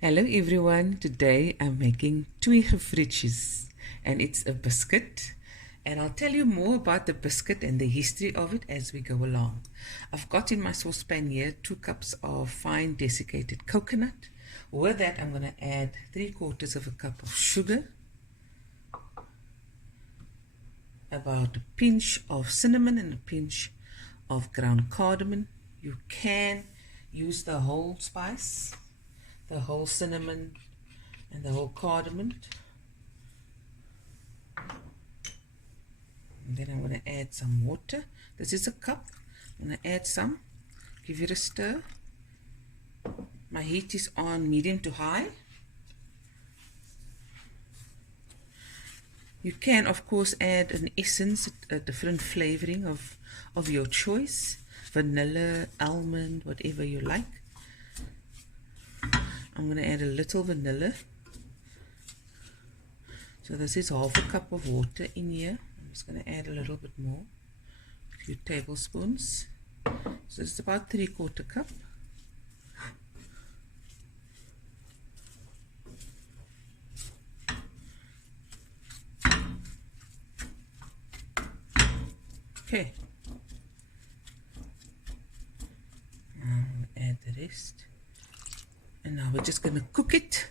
Hello everyone, today I'm making twee gevrietjies and it's a biscuit, and I'll tell you more about the biscuit and the history of it as we go along. I've got in my saucepan here 2 cups of fine desiccated coconut. With that I'm going to add 3/4 of a cup of sugar, about a pinch of cinnamon and a pinch of ground cardamom. You can use the whole spice, the whole cinnamon and the whole cardamom. And then I'm going to add some water. This is a cup. I'm going to add some, give it a stir. My heat is on medium to high. You can of course add an essence, a different flavoring of your choice, vanilla, almond, whatever you like. I'm going to add a little vanilla. So this is half a cup of water in here. I'm just going to add a little bit more, a few tablespoons. So it's about 3/4 cup. Okay. Now I'll add the rest. And now we're just going to cook it.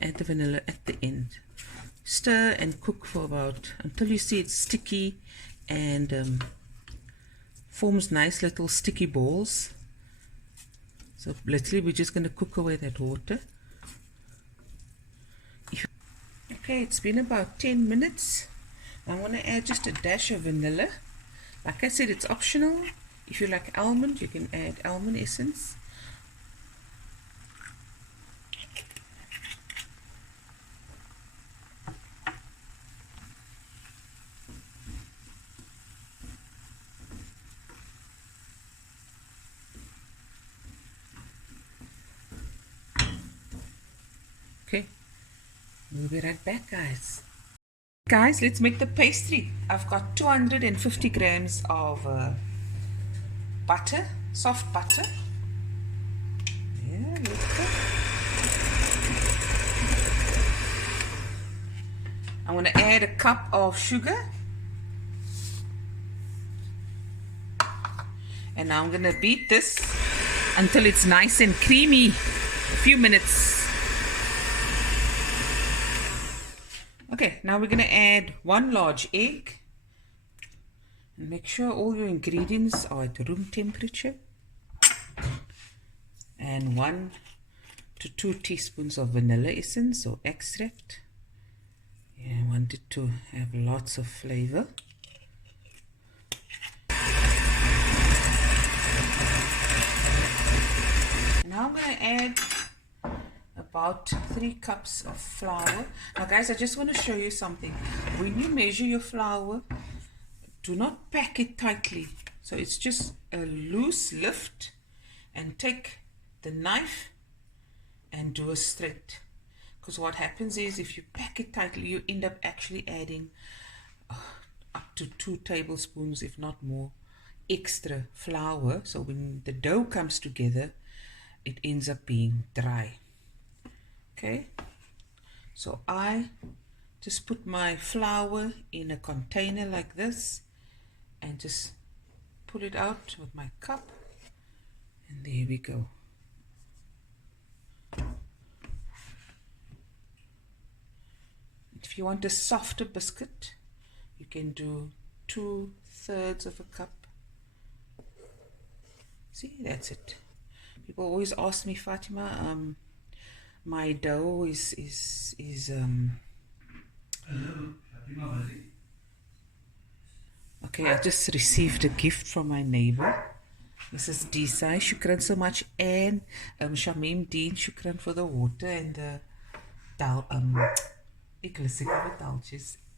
Add the vanilla at the end. Stir and cook for about until you see it's sticky and forms nice little sticky balls. So literally we're just going to cook away that water. Okay, it's been about 10 minutes. I'm going to add just a dash of vanilla. Like I said, it's optional. If you like almond, you can add almond essence. Okay, we'll be right back, guys. Guys, let's make the pastry. I've got 250 grams of butter, soft butter. Yeah, let's go. I'm going to add a cup of sugar. And now I'm going to beat this until it's nice and creamy. A few minutes. Okay, now we're going to add 1 large egg. And make sure all your ingredients are at room temperature. And 1 to 2 teaspoons of vanilla essence or extract. Yeah, I want it to have lots of flavor. Now I'm going to add about 3 cups of flour. Now guys, I just want to show you something. When you measure your flour, do not pack it tightly. So it's just a loose lift, and take the knife and do a straight. Because what happens is if you pack it tightly, you end up actually adding up to 2 tablespoons, if not more, extra flour. So when the dough comes together, it ends up being dry. Okay, so I just put my flour in a container like this and just pull it out with my cup, and there we go. If you want a softer biscuit, you can do 2/3 of a cup. See, that's it. People always ask me, Fatima, my dough is okay, I just received a gift from my neighbor, Mrs. Desai. Shukran so much. And Shamim Dean, shukran for the water and the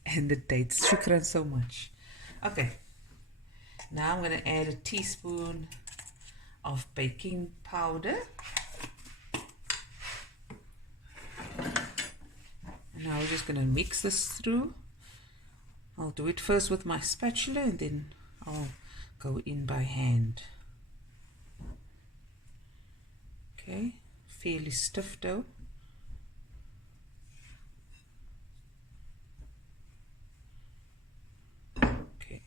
and the dates. Shukran so much. Okay, now I'm going to add a teaspoon of baking powder. Now we're just going to mix this through. I'll do it first with my spatula and then I'll go in by hand. Okay, fairly stiff dough. Okay.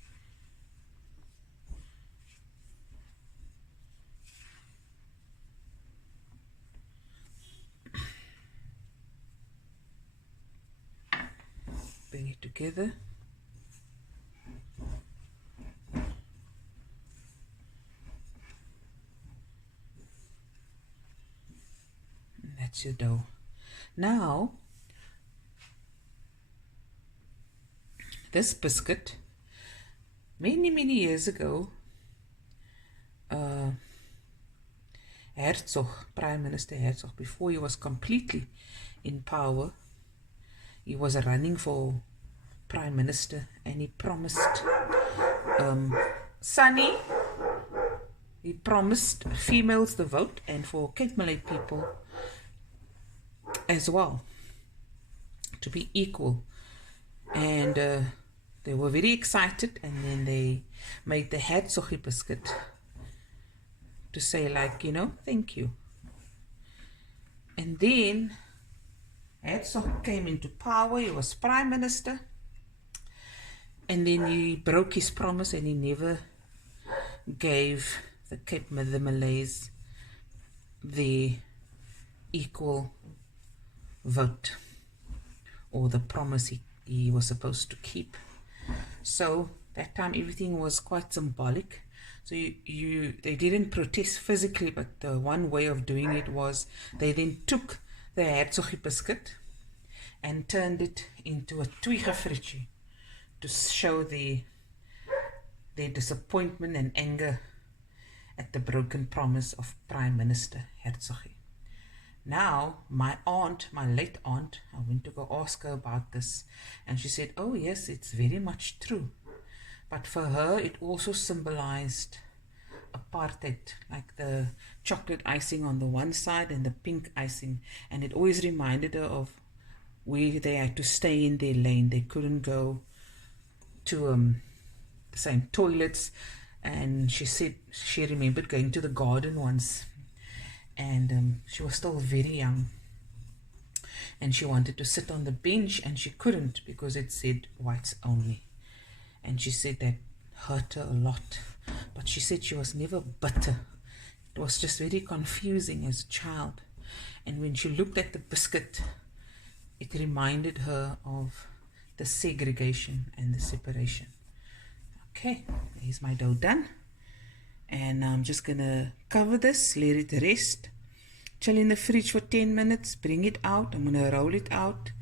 Bring it together. And that's your dough. Now, this biscuit, many years ago, Herzog, Prime Minister Herzog, before he was completely in power, he was running for Prime Minister and he promised Sunny, he promised females the vote and for Cape Malay people as well to be equal. And they were very excited, and then they made the Herzog biscuit to say, like, you know, thank you. And then Herzog came into power, he was Prime Minister, and then he broke his promise and he never gave the Malays the equal vote or the promise he was supposed to keep. So that time everything was quite symbolic. So they didn't protest physically, but the one way of doing it was they then took the Herzog biscuit and turned it into a Twee gevrietjie to show their disappointment and anger at the broken promise of Prime Minister Herzog. Now, my late aunt, I went to go ask her about this, and she said, oh yes, it's very much true. But for her, it also symbolized apartheid, like the chocolate icing on the one side and the pink icing. And it always reminded her of where they had to stay in their lane. They couldn't go to the same toilets. And she said she remembered going to the garden once. And she was still very young. And she wanted to sit on the bench and she couldn't because it said whites only. And she said that hurt her a lot. But she said she was never bitter. It was just very confusing as a child. And when she looked at the biscuit, it reminded her of the segregation and the separation. Okay, here's my dough done. And I'm just going to cover this, let it rest. Chill in the fridge for 10 minutes. Bring it out. I'm going to roll it out.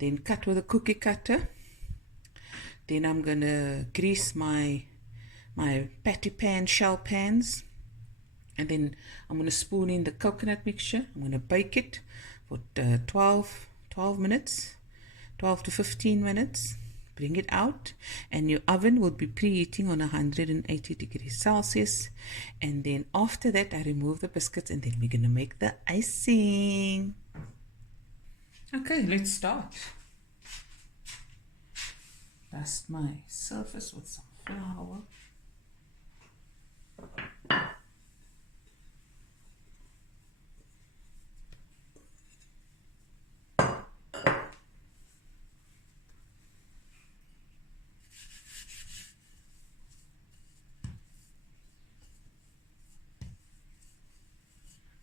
Then cut with a cookie cutter. Then I'm going to grease my patty pan, shell pans. And then I'm going to spoon in the coconut mixture. I'm going to bake it for 12 minutes, 12 to 15 minutes. Bring it out, and your oven will be preheating on 180 degrees Celsius. And then after that, I remove the biscuits, and then we're going to make the icing. Okay, let's start. Dust my surface with some flour.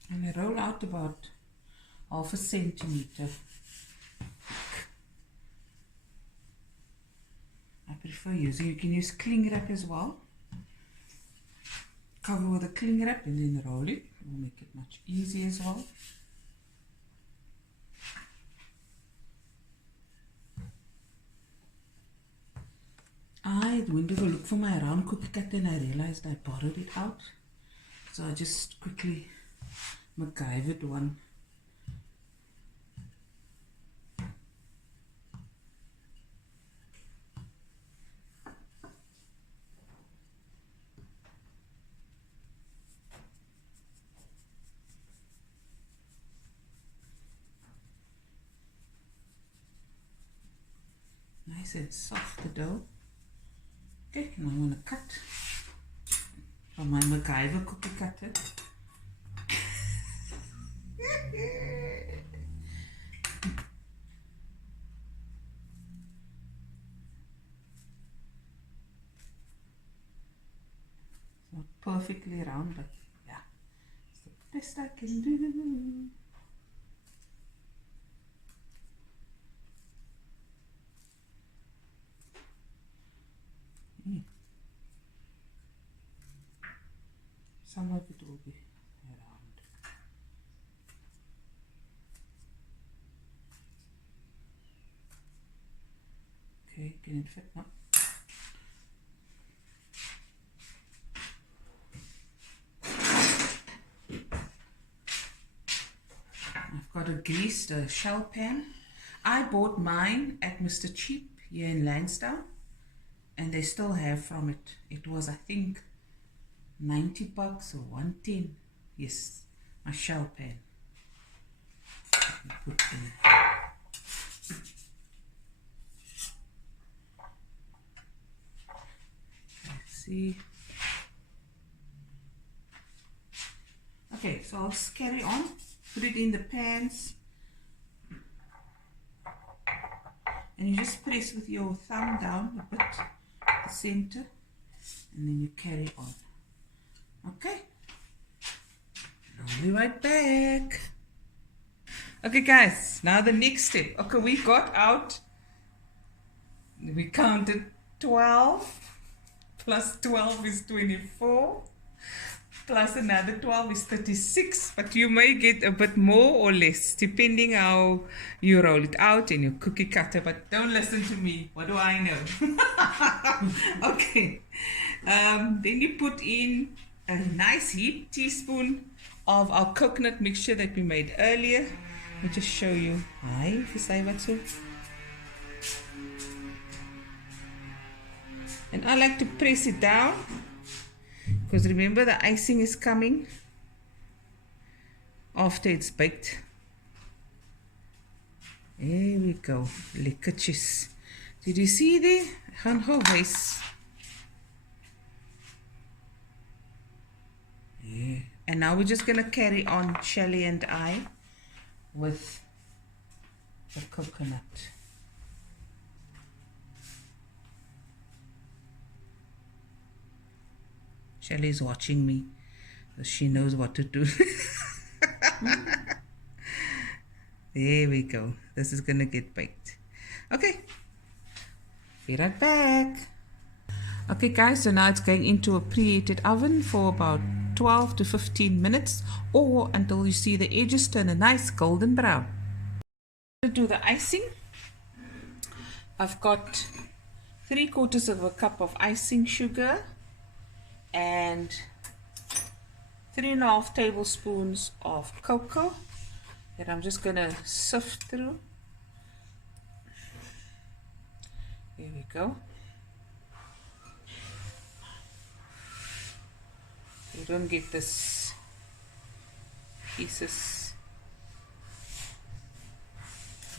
And I roll out about half a centimeter. I prefer using, you can use cling wrap as well. Cover with a cling wrap and then roll it. It will make it much easier as well. I went to look for my round cookie cutter and I realized I borrowed it out. So I just quickly MacGyvered one. nice and soft, the dough. Okay, and I'm going to cut from my MacGyver cookie cutter. Not perfectly round, but yeah, it's the best I can do. Some of it will be around. Okay, can it fit now? I've got a greased shell pan. I bought mine at Mr. Cheap here in Lansdowne, and they still have from it. It was, I think, 90 bucks or 110. Yes, my shell pan. Put in. Let's see. Okay, so I'll just carry on. Put it in the pans. And you just press with your thumb down a bit, the center, and then you carry on. Okay, I'll be right back. Okay guys, now the next step. Okay, we got out, we counted 12, plus 12 is 24, plus another 12 is 36, but you may get a bit more or less, depending how you roll it out in your cookie cutter, but don't listen to me, what do I know? Okay, then you put in a nice heaped teaspoon of our coconut mixture that we made earlier. Let me just show you. Hi, if you say what so. And I like to press it down because remember the icing is coming after it's baked. There we go. Lekkertjes. Did you see there? Gaan gou wys. Yeah. And now we're just going to carry on, Shelly and I, with the coconut. Shelly's watching me, so she knows what to do. There we go. This is going to get baked. Okay. Be right back. Okay guys, so now it's going into a preheated oven for about 12 to 15 minutes or until you see the edges turn a nice golden brown. To do the icing, I've got 3/4 of a cup of icing sugar and 3.5 tablespoons of cocoa that I'm just going to sift through. There we go. You don't get this pieces.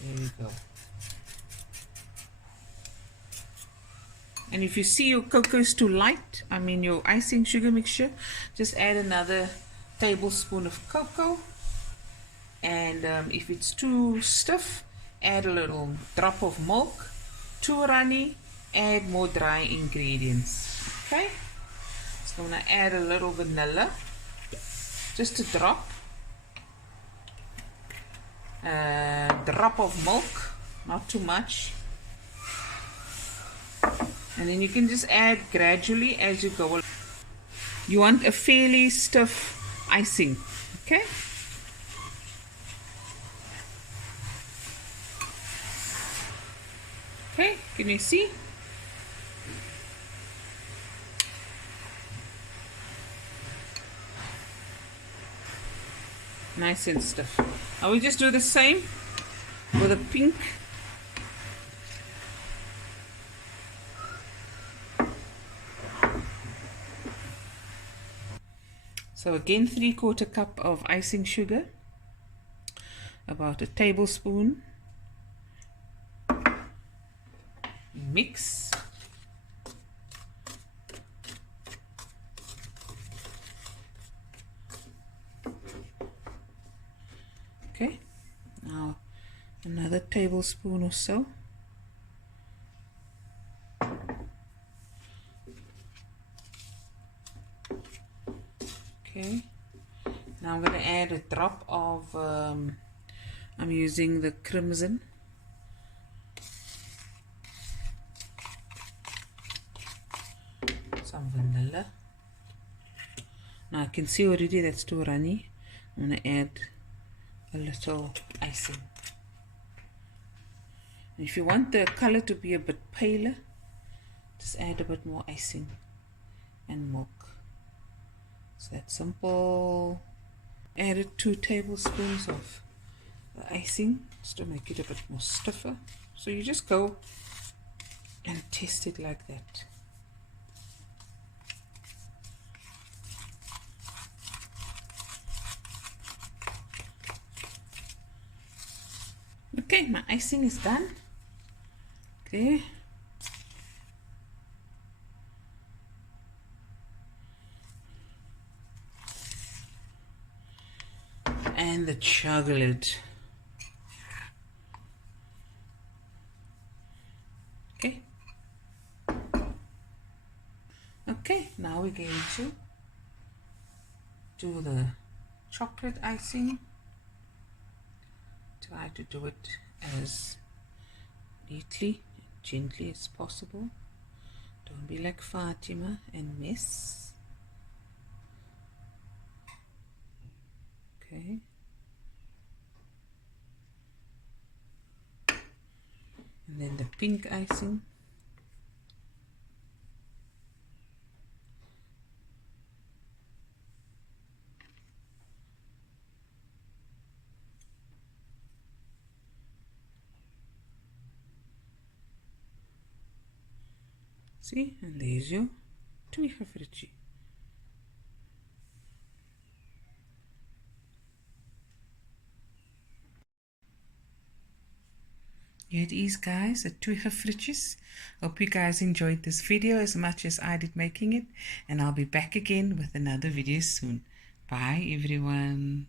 There we go. And if you see your cocoa is too light, I mean your icing sugar mixture, just add another tablespoon of cocoa. And if it's too stiff, add a little drop of milk. Too runny, add more dry ingredients. Okay. So I'm going to add a little vanilla, just a drop of milk, not too much, and then you can just add gradually as you go. You want a fairly stiff icing, okay? Okay, can you see? Nice and stiff. I will just do the same with the pink. So again, 3/4 cup of icing sugar, about a tablespoon. mix. Okay, now another tablespoon or so. Okay, now I'm going to add a drop of, I'm using the crimson. Some vanilla. Now I can see already that's too runny. I'm going to add a little icing. And if you want the color to be a bit paler, just add a bit more icing and milk. It's that simple. Added 2 tablespoons of the icing just to make it a bit more stiffer. So you just go and test it like that. Okay, my icing is done. Okay. And the chocolate. Okay. Okay, now we're going to do the chocolate icing. Try to do it as neatly and gently as possible. Don't be like Fatima and miss. Okay. And then the pink icing. See, and there's your Twee gevrietjie. Here it is, guys, the Twee gevrietjies. Hope you guys enjoyed this video as much as I did making it, and I'll be back again with another video soon. Bye everyone.